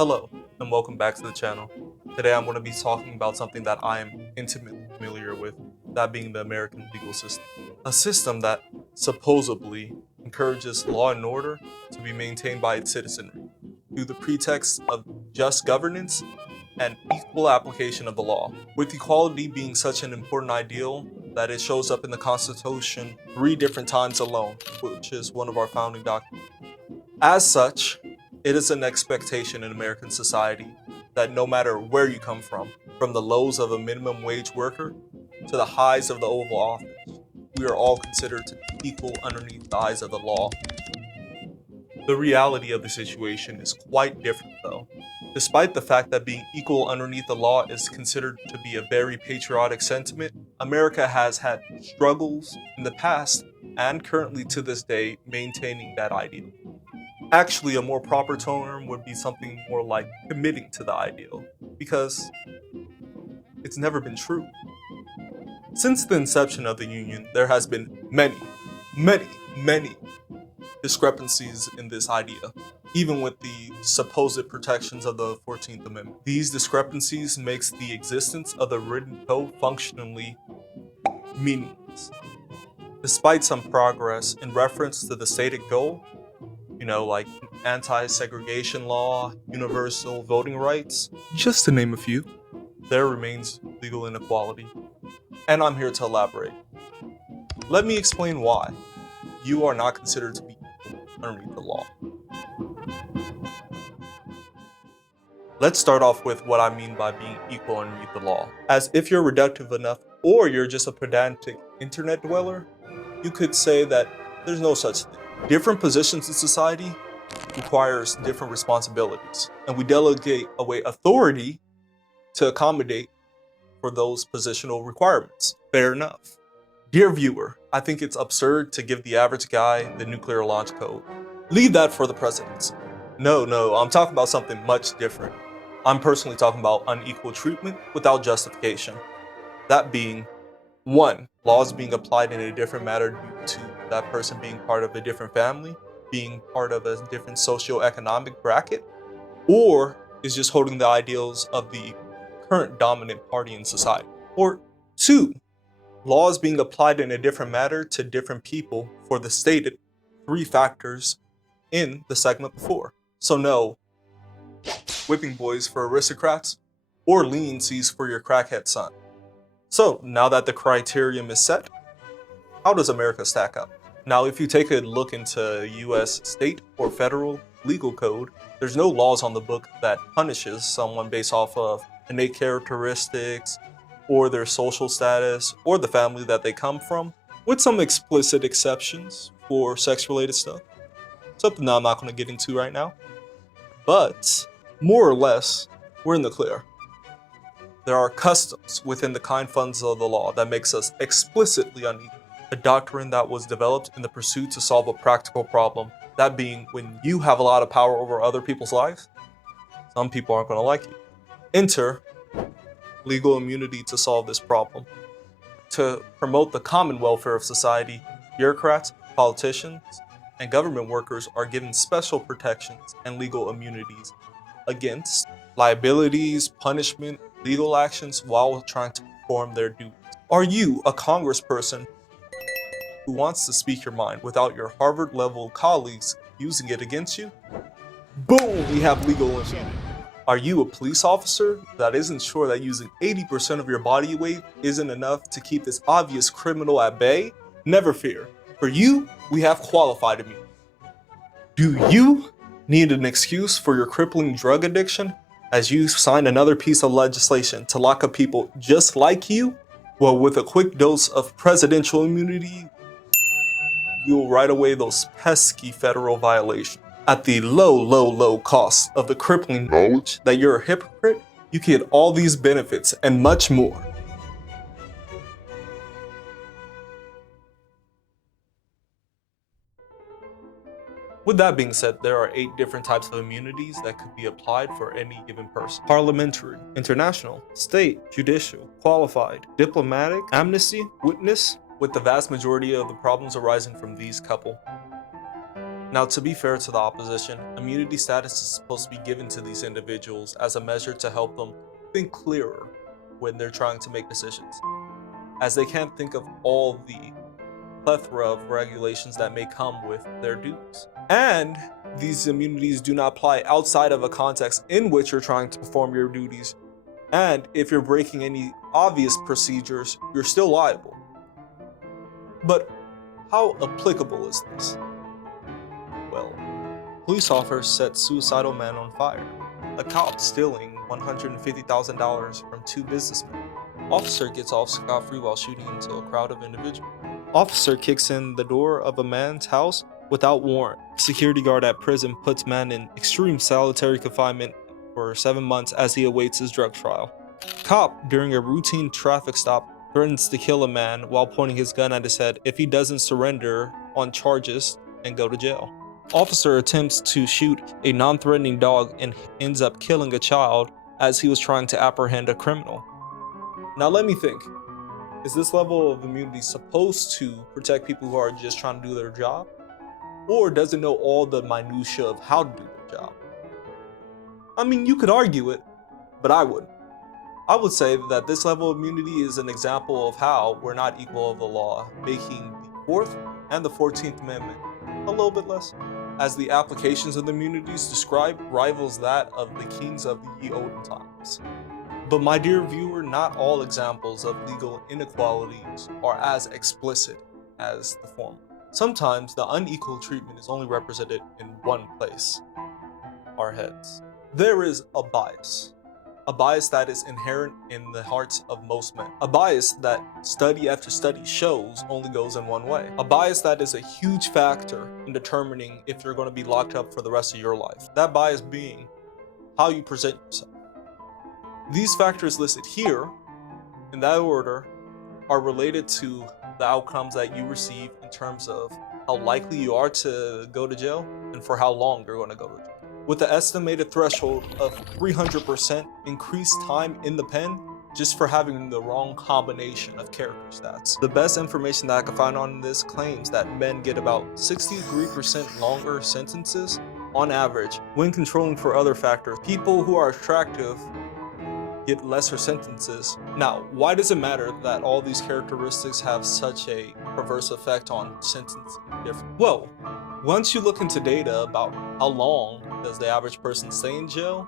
Hello, and welcome back to the channel. Today I'm going to be talking about something that I am intimately familiar with, that being the American legal system. A system that supposedly encourages law and order to be maintained by its citizenry through the pretext of just governance and equal application of the law, with equality being such an important ideal that it shows up in the Constitution 3 different times alone, which is one of our founding documents. As such, it is an expectation in American society that no matter where you come from the lows of a minimum wage worker to the highs of the Oval Office, we are all considered to be equal underneath the eyes of the law. The reality of the situation is quite different, though. Despite the fact that being equal underneath the law is considered to be a very patriotic sentiment, America has had struggles in the past and currently to this day maintaining that ideal. Actually, a more proper term would be something more like committing to the ideal, because it's never been true. Since the inception of the Union, there has been many discrepancies in this idea, even with the supposed protections of the 14th Amendment. These discrepancies makes the existence of the written code functionally meaningless. Despite some progress in reference to the stated goal, like anti-segregation law, universal voting rights, just to name a few, there remains legal inequality. And I'm here to elaborate. Let me explain why you are not considered to be equal underneath the law. Let's start off with what I mean by being equal underneath the law. As if you're reductive enough, or you're just a pedantic internet dweller, you could say that there's no such thing. Different positions in society requires different responsibilities, and we delegate away authority to accommodate for those positional requirements. Fair enough. Dear viewer, I think it's absurd to give the average guy the nuclear launch code. Leave that for the presidents. No, I'm talking about something much different. I'm personally talking about unequal treatment without justification. That being, 1. Laws being applied in a different manner due to that person being part of a different family, being part of a different socioeconomic bracket, or is just holding the ideals of the current dominant party in society. Or 2. Laws being applied in a different manner to different people for the stated 3 factors in the segment before. So no, whipping boys for aristocrats, or leniencies for your crackhead son. So now that the criterion is set, how does America stack up? Now, if you take a look into US state or federal legal code, there's no laws on the book that punishes someone based off of innate characteristics or their social status or the family that they come from, with some explicit exceptions for sex-related stuff. Something that I'm not going to get into right now. But more or less, we're in the clear. There are customs within the confines of the law that makes us explicitly unequal. A doctrine that was developed in the pursuit to solve a practical problem, that being when you have a lot of power over other people's lives, some people aren't going to like you. Enter legal immunity to solve this problem. To promote the common welfare of society, bureaucrats, politicians, and government workers are given special protections and legal immunities against liabilities, punishment, legal actions while trying to perform their duties. Are you a congressperson who wants to speak your mind without your Harvard-level colleagues using it against you? Boom, we have legal immunity. Are you a police officer that isn't sure that using 80% of your body weight isn't enough to keep this obvious criminal at bay? Never fear. For you, we have qualified immunity. Do you need an excuse for your crippling drug addiction as you sign another piece of legislation to lock up people just like you? Well, with a quick dose of presidential immunity, we will write away those pesky federal violations. At the low cost of the crippling knowledge that you're a hypocrite, you can get all these benefits and much more. With that being said, there are 8 different types of immunities that could be applied for any given person. Parliamentary, international, state, judicial, qualified, diplomatic, amnesty, witness, with the vast majority of the problems arising from these couple. Now, to be fair to the opposition, immunity status is supposed to be given to these individuals as a measure to help them think clearer when they're trying to make decisions, as they can't think of all the plethora of regulations that may come with their duties. And these immunities do not apply outside of a context in which you're trying to perform your duties. And if you're breaking any obvious procedures, you're still liable. But how applicable is this? Well, police officer set suicidal man on fire. A cop stealing $150,000 from two businessmen. Officer gets off scot-free while shooting into a crowd of individuals. Officer kicks in the door of a man's house without warrant. Security guard at prison puts man in extreme solitary confinement for 7 months as he awaits his drug trial. Cop, during a routine traffic stop, threatens to kill a man while pointing his gun at his head if he doesn't surrender on charges and go to jail. Officer attempts to shoot a non-threatening dog and ends up killing a child as he was trying to apprehend a criminal. Now let me think. Is this level of immunity supposed to protect people who are just trying to do their job? Or does it know all the minutiae of how to do their job? I mean, you could argue it, but I wouldn't. I would say that this level of immunity is an example of how we're not equal of the law, making the 4th and the 14th Amendment a little bit less, as the applications of the immunities described rivals that of the kings of the ye olden times. But my dear viewer, not all examples of legal inequalities are as explicit as the former. Sometimes the unequal treatment is only represented in one place: our heads. There is a bias that is inherent in the hearts of most men. A bias that study after study shows only goes in one way. A bias that is a huge factor in determining if you're going to be locked up for the rest of your life. That bias being how you present yourself. These factors listed here, in that order, are related to the outcomes that you receive in terms of how likely you are to go to jail and for how long you're going to go to jail. With the estimated threshold of 300% increased time in the pen just for having the wrong combination of character stats. The best information that I can find on this claims that men get about 63% longer sentences on average when controlling for other factors. People who are attractive get lesser sentences. Now, why does it matter that all these characteristics have such a perverse effect on sentencing difference? Well, once you look into data about how long does the average person stay in jail,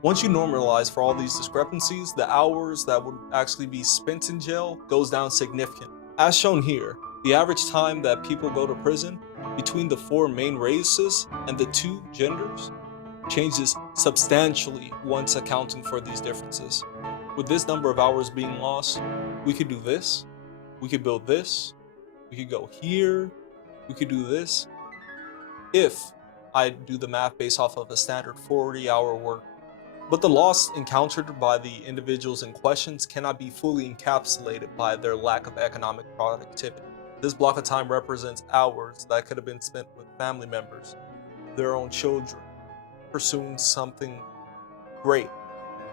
once you normalize for all these discrepancies, the hours that would actually be spent in jail goes down significantly. As shown here, the average time that people go to prison between the 4 main races and the 2 genders changes substantially once accounting for these differences. With this number of hours being lost, we could do this, we could build this, we could go here, we could do this. If I do the math based off of a standard 40-hour work. But the loss encountered by the individuals in questions cannot be fully encapsulated by their lack of economic productivity. This block of time represents hours that could have been spent with family members, their own children, pursuing something great,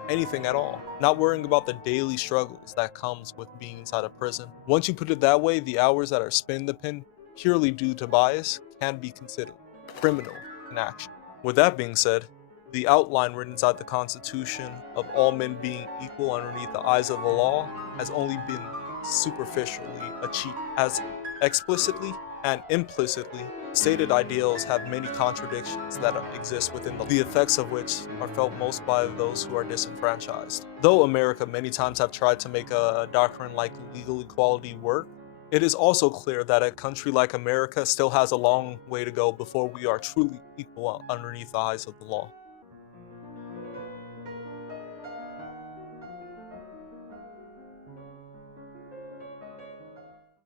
anything at all, not worrying about the daily struggles that comes with being inside a prison. Once you put it that way, the hours that are spent in the pen purely due to bias can be considered criminal in action. With that being said, the outline written inside the Constitution of all men being equal underneath the eyes of the law has only been superficially achieved, as explicitly and implicitly stated ideals have many contradictions that exist within the effects of which are felt most by those who are disenfranchised. Though America many times have tried to make a doctrine like legal equality work, it is also clear that a country like America still has a long way to go before we are truly equal underneath the eyes of the law.